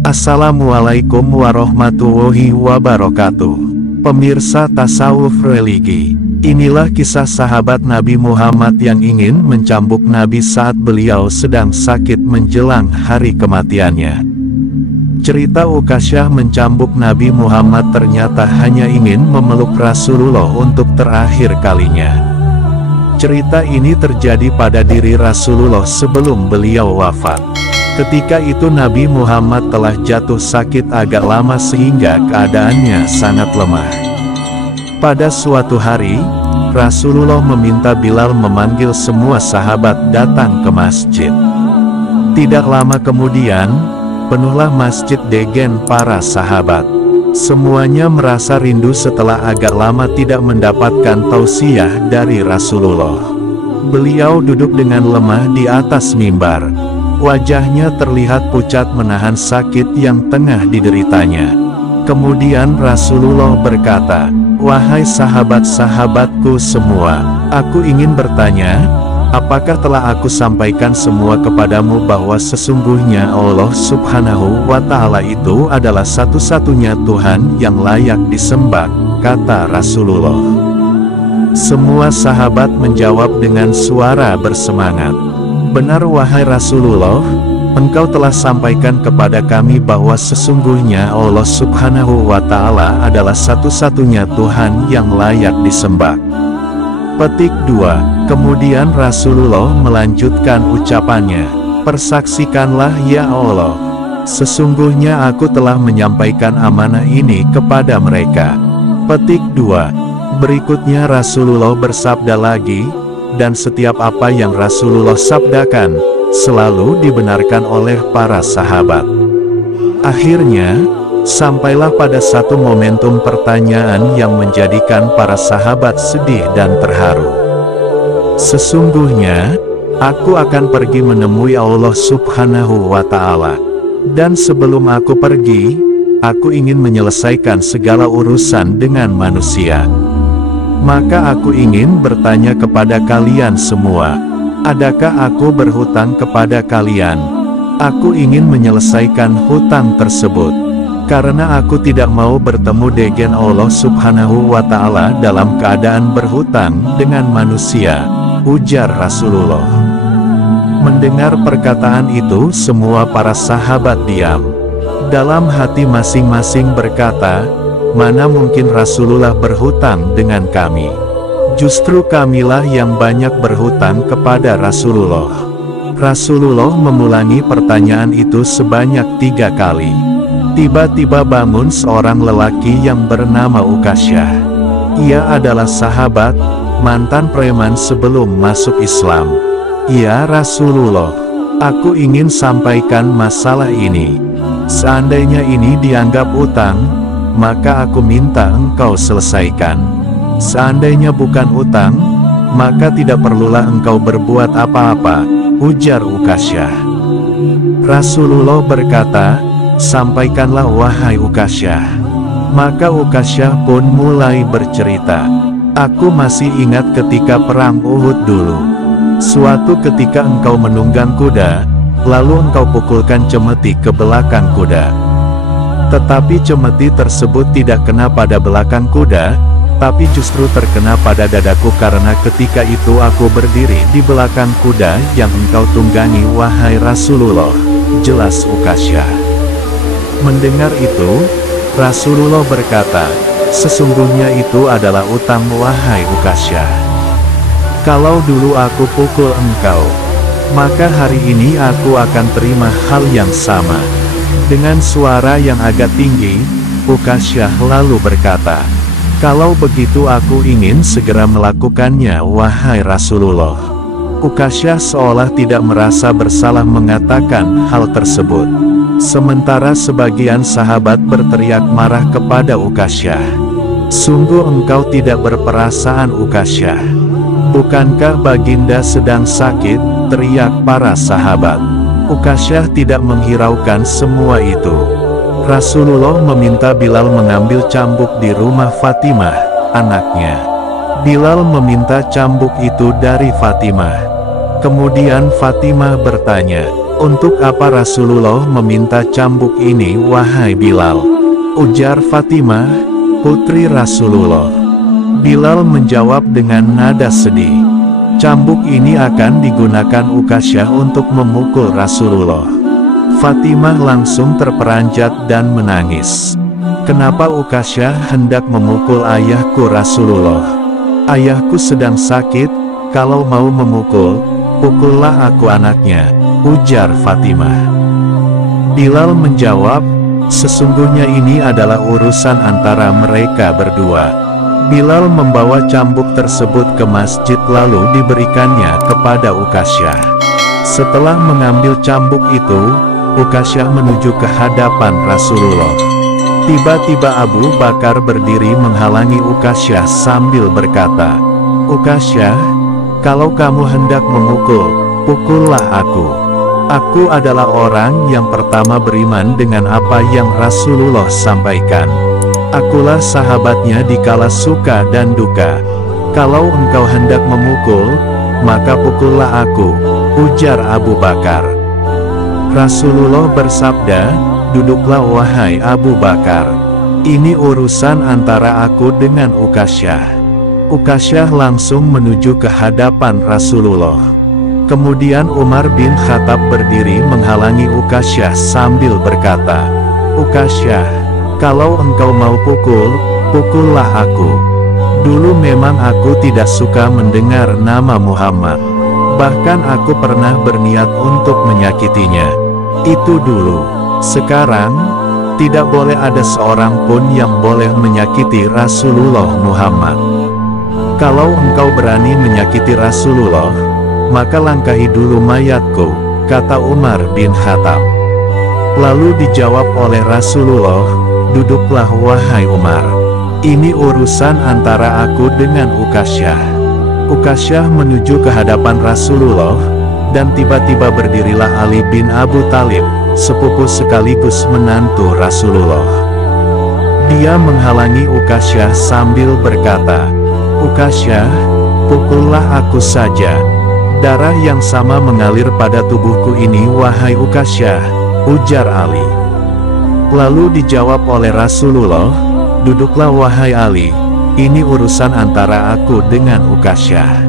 Assalamualaikum warahmatullahi wabarakatuh. Pemirsa Tasawuf Religi, inilah kisah sahabat Nabi Muhammad yang ingin mencambuk Nabi saat beliau sedang sakit menjelang hari kematiannya. Cerita Ukasyah mencambuk Nabi Muhammad ternyata hanya ingin memeluk Rasulullah untuk terakhir kalinya. Cerita ini terjadi pada diri Rasulullah sebelum beliau wafat. Ketika itu Nabi Muhammad telah jatuh sakit agak lama sehingga keadaannya sangat lemah. Pada suatu hari, Rasulullah meminta Bilal memanggil semua sahabat datang ke masjid. Tidak lama kemudian, penuhlah masjid dengan para sahabat. Semuanya merasa rindu setelah agak lama tidak mendapatkan tausiah dari Rasulullah. Beliau duduk dengan lemah di atas mimbar. Wajahnya terlihat pucat menahan sakit yang tengah dideritanya. Kemudian Rasulullah berkata, "Wahai sahabat-sahabatku semua, aku ingin bertanya, apakah telah aku sampaikan semua kepadamu bahwa sesungguhnya Allah Subhanahu wa Ta'ala itu adalah satu-satunya Tuhan yang layak disembah?" kata Rasulullah. Semua sahabat menjawab dengan suara bersemangat, "Benar wahai Rasulullah, engkau telah sampaikan kepada kami bahwa sesungguhnya Allah Subhanahu wa Ta'ala adalah satu-satunya Tuhan yang layak disembah." Petik 2. Kemudian Rasulullah melanjutkan ucapannya, "Persaksikanlah ya Allah, sesungguhnya aku telah menyampaikan amanah ini kepada mereka." Petik 2. Berikutnya Rasulullah bersabda lagi, dan setiap apa yang Rasulullah sabdakan, selalu dibenarkan oleh para sahabat. Akhirnya, sampailah pada satu momentum pertanyaan yang menjadikan para sahabat sedih dan terharu. "Sesungguhnya, aku akan pergi menemui Allah Subhanahu wa Ta'ala. Dan sebelum aku pergi, aku ingin menyelesaikan segala urusan dengan manusia. Maka aku ingin bertanya kepada kalian semua, adakah aku berhutang kepada kalian? Aku ingin menyelesaikan hutang tersebut, karena aku tidak mau bertemu dengan Allah Subhanahu wa Ta'ala dalam keadaan berhutang dengan manusia," ujar Rasulullah. Mendengar perkataan itu, semua para sahabat diam. Dalam hati masing-masing berkata, "Mana mungkin Rasulullah berhutang dengan kami? Justru kamilah yang banyak berhutang kepada Rasulullah." Rasulullah mengulangi pertanyaan itu sebanyak 3 kali. Tiba-tiba bangun seorang lelaki yang bernama Ukasyah. Ia adalah sahabat, mantan preman sebelum masuk Islam. "Ya Rasulullah, aku ingin sampaikan masalah ini. Seandainya ini dianggap utang, maka aku minta engkau selesaikan. Seandainya bukan utang, maka tidak perlulah engkau berbuat apa-apa," ujar Ukasyah. Rasulullah berkata, "Sampaikanlah wahai Ukasyah." Maka Ukasyah pun mulai bercerita, "Aku masih ingat ketika perang Uhud dulu. Suatu ketika engkau menunggang kuda, lalu engkau pukulkan cemeti ke belakang kuda. Tetapi cemeti tersebut tidak kena pada belakang kuda, tapi justru terkena pada dadaku karena ketika itu aku berdiri di belakang kuda yang engkau tunggangi wahai Rasulullah," jelas Ukasyah. Mendengar itu, Rasulullah berkata, "Sesungguhnya itu adalah utang wahai Ukasyah. Kalau dulu aku pukul engkau, maka hari ini aku akan terima hal yang sama." Dengan suara yang agak tinggi, Ukasyah lalu berkata, "Kalau begitu aku ingin segera melakukannya wahai Rasulullah." Ukasyah seolah tidak merasa bersalah mengatakan hal tersebut. Sementara sebagian sahabat berteriak marah kepada Ukasyah, "Sungguh engkau tidak berperasaan Ukasyah. Bukankah baginda sedang sakit?" teriak para sahabat. Ukasyah tidak menghiraukan semua itu. Rasulullah meminta Bilal mengambil cambuk di rumah Fatimah, anaknya. Bilal meminta cambuk itu dari Fatimah. Kemudian Fatimah bertanya, "Untuk apa Rasulullah meminta cambuk ini wahai Bilal?" Ujar Fatimah, "Putri Rasulullah." Bilal menjawab dengan nada sedih, "Cambuk ini akan digunakan Ukasyah untuk memukul Rasulullah." Fatimah langsung terperanjat dan menangis. "Kenapa Ukasyah hendak memukul ayahku Rasulullah? Ayahku sedang sakit, kalau mau memukul, pukullah aku anaknya," ujar Fatimah. Bilal menjawab, "Sesungguhnya ini adalah urusan antara mereka berdua." Bilal membawa cambuk tersebut ke masjid lalu diberikannya kepada Ukasyah. Setelah mengambil cambuk itu, Ukasyah menuju ke hadapan Rasulullah. Tiba-tiba Abu Bakar berdiri menghalangi Ukasyah sambil berkata, "Ukasyah, kalau kamu hendak memukul, pukullah aku. Aku adalah orang yang pertama beriman dengan apa yang Rasulullah sampaikan. Akulah sahabatnya di kala suka dan duka. Kalau engkau hendak memukul, maka pukullah aku," ujar Abu Bakar. Rasulullah bersabda, "Duduklah wahai Abu Bakar. Ini urusan antara aku dengan Ukasyah." Ukasyah langsung menuju ke hadapan Rasulullah. Kemudian Umar bin Khattab berdiri menghalangi Ukasyah sambil berkata, "Ukasyah, kalau engkau mau pukul, pukullah aku. Dulu memang aku tidak suka mendengar nama Muhammad. Bahkan aku pernah berniat untuk menyakitinya. Itu dulu. Sekarang, tidak boleh ada seorang pun yang boleh menyakiti Rasulullah Muhammad. Kalau engkau berani menyakiti Rasulullah, maka langkahi dulu mayatku," kata Umar bin Khattab. Lalu dijawab oleh Rasulullah, "Duduklah wahai Umar. Ini urusan antara aku dengan Ukasyah." Ukasyah menuju ke hadapan Rasulullah, dan tiba-tiba berdirilah Ali bin Abu Thalib, sepupu sekaligus menantu Rasulullah. Dia menghalangi Ukasyah sambil berkata, "Ukasyah, pukullah aku saja. Darah yang sama mengalir pada tubuhku ini wahai Ukasyah," ujar Ali. Lalu dijawab oleh Rasulullah, "Duduklah wahai Ali, ini urusan antara aku dengan Ukasyah."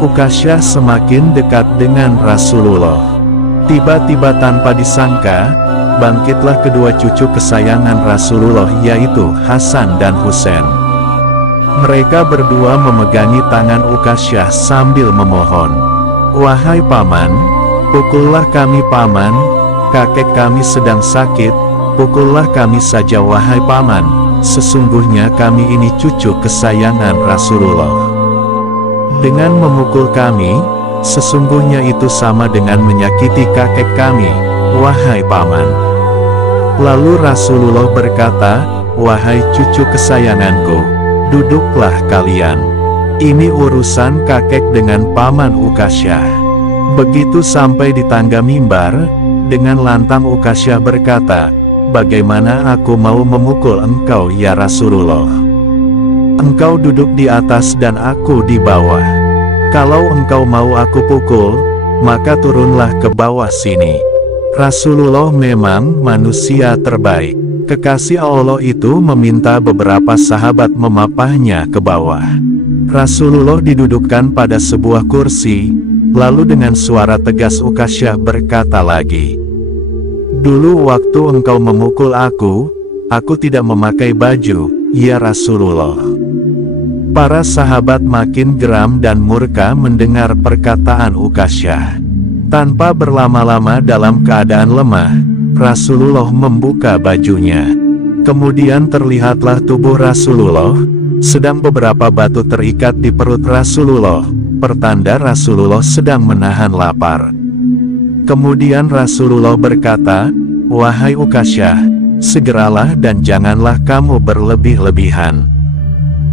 Ukasyah semakin dekat dengan Rasulullah. Tiba-tiba tanpa disangka, bangkitlah kedua cucu kesayangan Rasulullah yaitu Hasan dan Husain. Mereka berdua memegangi tangan Ukasyah sambil memohon, "Wahai paman, pukullah kami paman, kakek kami sedang sakit, pukullah kami saja wahai paman, sesungguhnya kami ini cucu kesayangan Rasulullah. Dengan memukul kami, sesungguhnya itu sama dengan menyakiti kakek kami, wahai paman." Lalu Rasulullah berkata, "Wahai cucu kesayanganku, duduklah kalian. Ini urusan kakek dengan paman Ukasyah." Begitu sampai di tangga mimbar, dengan lantang Ukasyah berkata, "Bagaimana aku mau memukul engkau ya Rasulullah? Engkau duduk di atas dan aku di bawah. Kalau engkau mau aku pukul, maka turunlah ke bawah sini." Rasulullah memang manusia terbaik. Kekasih Allah itu meminta beberapa sahabat memapahnya ke bawah. Rasulullah didudukkan pada sebuah kursi, lalu dengan suara tegas Ukasyah berkata lagi, "Dulu waktu engkau memukul aku tidak memakai baju, ya Rasulullah." Para sahabat makin geram dan murka mendengar perkataan Ukasyah. Tanpa berlama-lama dalam keadaan lemah, Rasulullah membuka bajunya. Kemudian terlihatlah tubuh Rasulullah, sedang beberapa batu terikat di perut Rasulullah, pertanda Rasulullah sedang menahan lapar. Kemudian Rasulullah berkata, "Wahai Ukasyah, segeralah dan janganlah kamu berlebih-lebihan.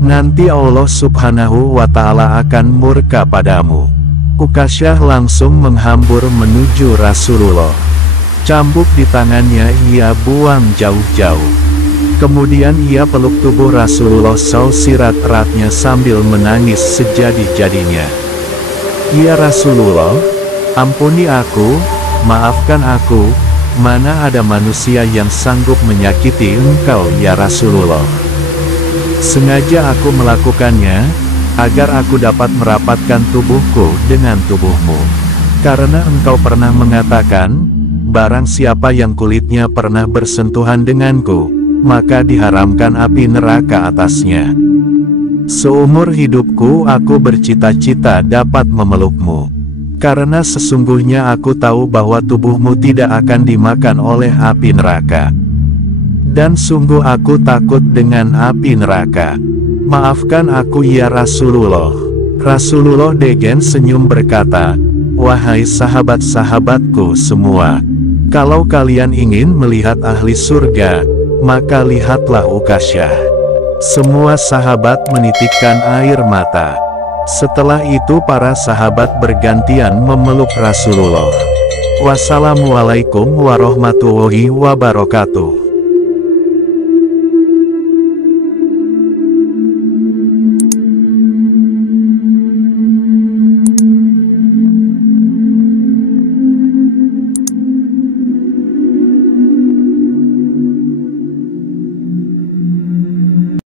Nanti Allah Subhanahu wa Ta'ala akan murka padamu." Ukasyah langsung menghambur menuju Rasulullah. Cambuk di tangannya ia buang jauh-jauh. Kemudian ia peluk tubuh Rasulullah sausirat eratnya sambil menangis sejadi-jadinya. "Ya Rasulullah, ampuni aku, maafkan aku, mana ada manusia yang sanggup menyakiti engkau ya Rasulullah. Sengaja aku melakukannya, agar aku dapat merapatkan tubuhku dengan tubuhmu. Karena engkau pernah mengatakan, barang siapa yang kulitnya pernah bersentuhan denganku, maka diharamkan api neraka atasnya. Seumur hidupku aku bercita-cita dapat memelukmu. Karena sesungguhnya aku tahu bahwa tubuhmu tidak akan dimakan oleh api neraka. Dan sungguh aku takut dengan api neraka. Maafkan aku ya Rasulullah." Rasulullah degen senyum berkata, "Wahai sahabat-sahabatku semua, kalau kalian ingin melihat ahli surga, maka lihatlah Ukasyah." Semua sahabat menitikkan air mata. Setelah itu para sahabat bergantian memeluk Rasulullah. Wassalamualaikum warahmatullahi wabarakatuh.